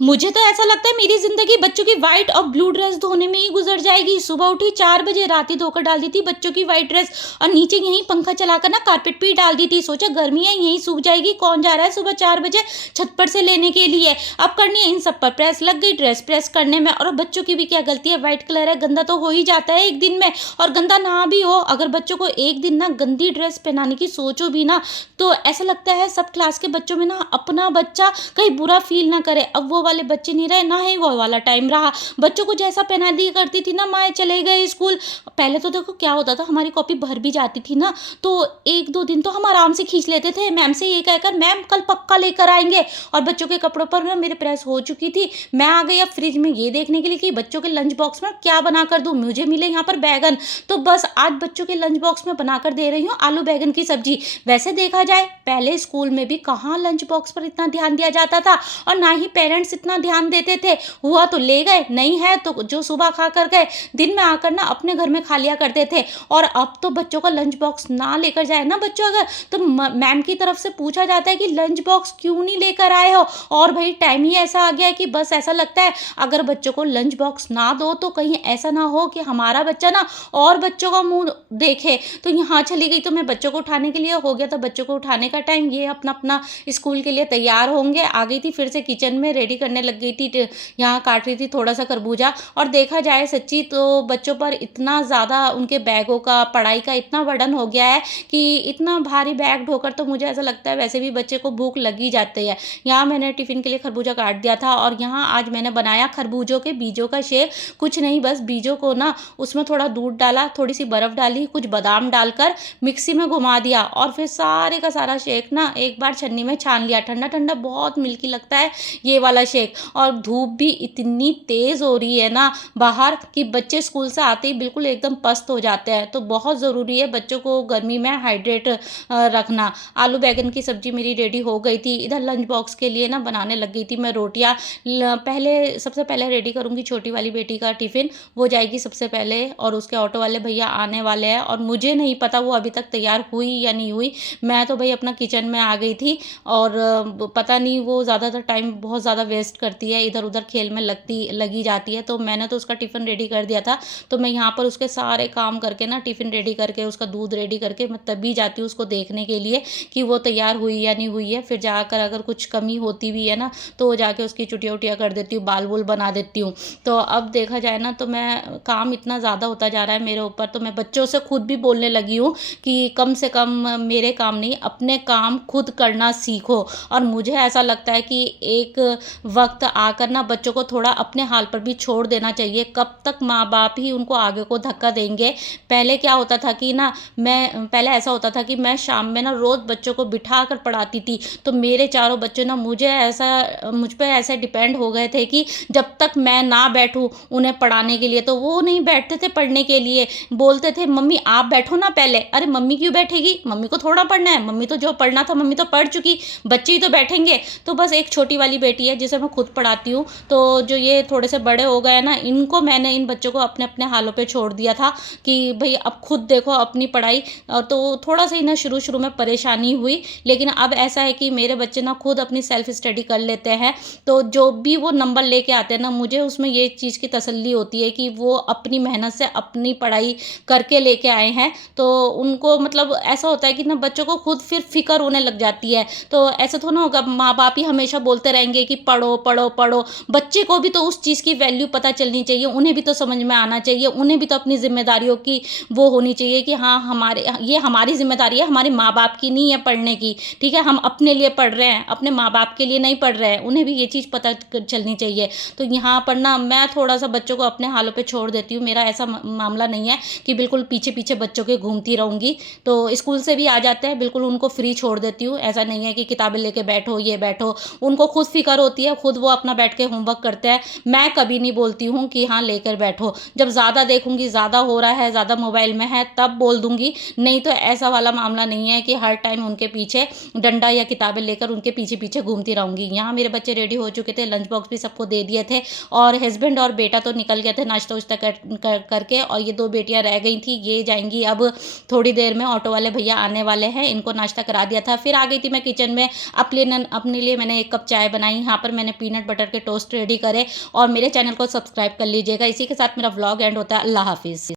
मुझे तो ऐसा लगता है मेरी ज़िंदगी बच्चों की व्हाइट और ब्लू ड्रेस धोने में ही गुज़र जाएगी। सुबह उठी 4 बजे, रात ही धोकर डाल दी थी बच्चों की व्हाइट ड्रेस और नीचे यहीं पंखा चलाकर ना कारपेट पे ही डाल दी थी। सोचा गर्मी है यहीं सूख जाएगी, कौन जा रहा है सुबह 4 बजे छत पर से लेने के लिए। अब करनी है इन सब पर प्रेस, लग गई ड्रेस प्रेस करने में। और बच्चों की भी क्या गलती है, व्हाइट कलर है, गंदा तो हो ही जाता है एक दिन में। और गंदा ना भी हो, अगर बच्चों को एक दिन ना गंदी ड्रेस पहनाने की सोचो भी ना, तो ऐसा लगता है सब क्लास के बच्चों में ना अपना बच्चा कहीं बुरा फील ना करे। अब वो वाले बच्चे नहीं रहे, ना ही वो वाला टाइम रहा। बच्चों को जैसा पहना दिया करती थी ना, माए चले गए स्कूल। पहले तो देखो क्या होता था, हमारी कॉपी भर भी जाती थी ना, तो 1-2 दिन तो हम आराम से खींच लेते थे मैम से ये कहकर, मैम कल पक्का लेकर आएँगे। और बच्चों के कपड़ों पर ना मेरे प्रेस हो चुकी थी। मैं आ गई अब फ्रिज में ये देखने के लिए कि बच्चों के लंच बॉक्स में क्या बनाकर दूँ। मुझे मिले यहाँ पर बैंगन, तो बस आज बच्चों के लंच बॉक्स में बनाकर दे रही हूँ आलू बैंगन की सब्जी। वैसे देखा जाए पहले स्कूल में भी कहाँ लंच बॉक्स पर इतना ध्यान दिया जाता था, और ना ही पेरेंट्स इतना ध्यान देते थे। हुआ तो ले गए, नहीं है तो जो सुबह खा कर गए, दिन में आकर ना अपने घर में खा लिया करते थे। और अब तो बच्चों का लंच बॉक्स ना लेकर जाए ना बच्चों अगर, तो मैम की तरफ से पूछा जाता है कि लंच बॉक्स क्यों नहीं लेकर आए हो। और भाई टाइम ही ऐसा आ गया है कि बस ऐसा लगता है अगर बच्चों को लंच बॉक्स ना दो तो कहीं ऐसा ना हो कि हमारा बच्चा ना और बच्चों का मुंह देखे। तो यहाँ चली गई तो मैं बच्चों को उठाने के लिए, हो गया था बच्चों को उठाने का टाइम, ये अपना अपना स्कूल के लिए तैयार होंगे। आ गई थी फिर से किचन में, रेडी करने लग गई थी, यहाँ काट रही थी थोड़ा सा खरबूजा। और देखा जाए सच्ची तो बच्चों पर इतना ज़्यादा उनके बैगों का, पढ़ाई का इतना बर्डन हो गया है कि इतना भारी बैग ढोकर तो मुझे ऐसा लगता है वैसे भी बच्चे को भूख लग ही जाती है। यहाँ मैंने टिफ़िन के लिए खरबूजा काट दिया था, और यहाँ आज मैंने बनाया खरबूजों के बीजों का शेक। कुछ नहीं, बस बीजों को ना उसमें थोड़ा दूध डाला, थोड़ी सी बर्फ़ डाली, कुछ बादाम डालकर मिक्सी में घुमा दिया, और फिर सारे का सारा शेक ना एक बार छन्नी में छान लिया। ठंडा ठंडा बहुत मिल्की लगता है ये वाला शेक। और धूप भी इतनी तेज़ हो रही है ना बाहर कि बच्चे स्कूल से आते ही बिल्कुल एकदम पस्त हो जाते हैं। तो बहुत ज़रूरी है बच्चों को गर्मी में हाइड्रेट रखना। आलू बैंगन की सब्जी मेरी रेडी हो गई थी। इधर लंच बॉक्स के लिए ना बनाने लग गई थी मैं रोटियां। पहले सबसे पहले रेडी करूंगी छोटी वाली बेटी का टिफ़िन, वो जाएगी सबसे पहले, और उसके ऑटो वाले भैया आने वाले हैं और मुझे नहीं पता वो अभी तक तैयार हुई या नहीं हुई। मैं तो भाई अपना किचन में आ गई थी, और पता नहीं वो ज़्यादातर टाइम बहुत ज़्यादा वेस्ट करती है, इधर उधर खेल में लगी जाती है। तो मैंने तो उसका टिफ़िन रेडी कर दिया था। तो मैं यहाँ पर उसके सारे काम करके ना, टिफ़िन रेडी करके, उसका दूध रेडी करके, मैं तभी जाती हूँ उसको देखने के लिए कि वो तैयार हुई या नहीं हुई है। फिर जाकर अगर कुछ कमी होती भी है ना, तो वो जाके उसकी चुटिया उटिया कर देती हूँ, बाल वूल बना देती हूँ। तो अब देखा जाए ना, तो मैं काम इतना ज़्यादा होता जा रहा है मेरे ऊपर, तो मैं बच्चों से खुद भी बोलने लगी हूँ कि कम से कम मेरे काम नहीं, अपने काम खुद करना सीखो। और मुझे ऐसा लगता है कि एक वक्त आकर ना बच्चों को थोड़ा अपने हाल पर भी छोड़ देना चाहिए। कब तक माँ बाप ही उनको आगे को धक्का देंगे। पहले क्या होता था कि ना, मैं पहले ऐसा होता था कि मैं शाम में ना रोज़ बच्चों को बिठा कर पढ़ाती थी, तो मेरे चारों बच्चे ना मुझ पे ऐसे डिपेंड हो गए थे कि जब तक मैं ना बैठूं उन्हें पढ़ाने के लिए, तो वो नहीं बैठते थे पढ़ने के लिए। बोलते थे मम्मी आप बैठो ना पहले। अरे मम्मी क्यों बैठेगी, मम्मी को थोड़ा पढ़ना है, मम्मी तो जो पढ़ना था मम्मी तो पढ़ चुकी, बच्चे ही तो बैठेंगे। तो बस एक छोटी वाली बेटी है जिसे मैं खुद पढ़ाती हूँ, तो जो ये थोड़े से बड़े हो गए ना, इनको मैंने, इन बच्चों को अपने अपने हालों पे छोड़ दिया था कि भाई अब खुद देखो अपनी पढ़ाई। तो थोड़ा सा ही ना शुरू शुरू में परेशानी हुई, लेकिन अब ऐसा है कि मेरे बच्चे ना खुद अपनी सेल्फ स्टडी कर लेते हैं। तो जो भी वो नंबर लेके आते हैं ना, मुझे उसमें ये चीज़ की तसल्ली होती है कि वो अपनी मेहनत से अपनी पढ़ाई करके लेके आए हैं। तो उनको मतलब ऐसा होता है कि ना बच्चों को खुद फिर फिक्र होने लग जाती है। तो ऐसा थोड़ा ना होगा माँ बाप ही हमेशा बोलते रहेंगे कि पढ़ो पढ़ो पढ़ो। बच्चे को भी तो उस चीज़ की वैल्यू पता चलनी चाहिए, उन्हें भी तो समझ में आना चाहिए, उन्हें भी तो अपनी जिम्मेदारियों की वो होनी चाहिए कि हाँ ये हमारी जिम्मेदारी है, हमारे माँ बाप की नहीं है पढ़ने की। ठीक है, हम अपने लिए पढ़ रहे हैं, अपने माँ बाप के लिए नहीं पढ़ रहे हैं, उन्हें भी ये चीज़ पता चलनी चाहिए। तो यहाँ पर ना मैं थोड़ा सा बच्चों को अपने हालों पे छोड़ देती हूँ। मेरा ऐसा मामला नहीं है कि बिल्कुल पीछे पीछे बच्चों के घूमती रहूँगी। तो स्कूल से भी आ जाते हैं, बिल्कुल उनको फ्री छोड़ देती हूँ। ऐसा नहीं है कि किताबें लेके बैठो ये बैठो, उनको खुद फिक्र होती है, खुद वो अपना बैठ के होमवर्क करते हैं। मैं कभी नहीं बोलती हूँ कि हाँ लेकर बैठो। जब ज़्यादा देखूंगी ज़्यादा हो रहा है, ज़्यादा मोबाइल में है, तब बोल दूंगी। नहीं तो ऐसा वाला मामला नहीं है कि हर टाइम उनके पीछे डंडा या किताबें लेकर उनके पीछे पीछे घूमती रहूंगी। यहाँ मेरे बच्चे रेडी हो चुके थे, लंच बॉक्स भी सबको दे दिए थे, और हस्बैंड और बेटा तो निकल गए थे नाश्ता उश्ता करके, और ये दो बेटियां रह गई थी, ये जाएंगी अब थोड़ी देर में। ऑटो वाले भैया आने वाले हैं, इनको नाश्ता करा दिया था। फिर आ गई थी मैं किचन में, अपने लिए मैंने एक कप चाय बनाई। यहाँ पर मैंने मैंने पीनट बटर के टोस्ट रेडी करे और मेरे चैनल को सब्सक्राइब कर लीजिएगा। इसी के साथ मेरा व्लॉग एंड होता है। अल्लाह हाफिज़।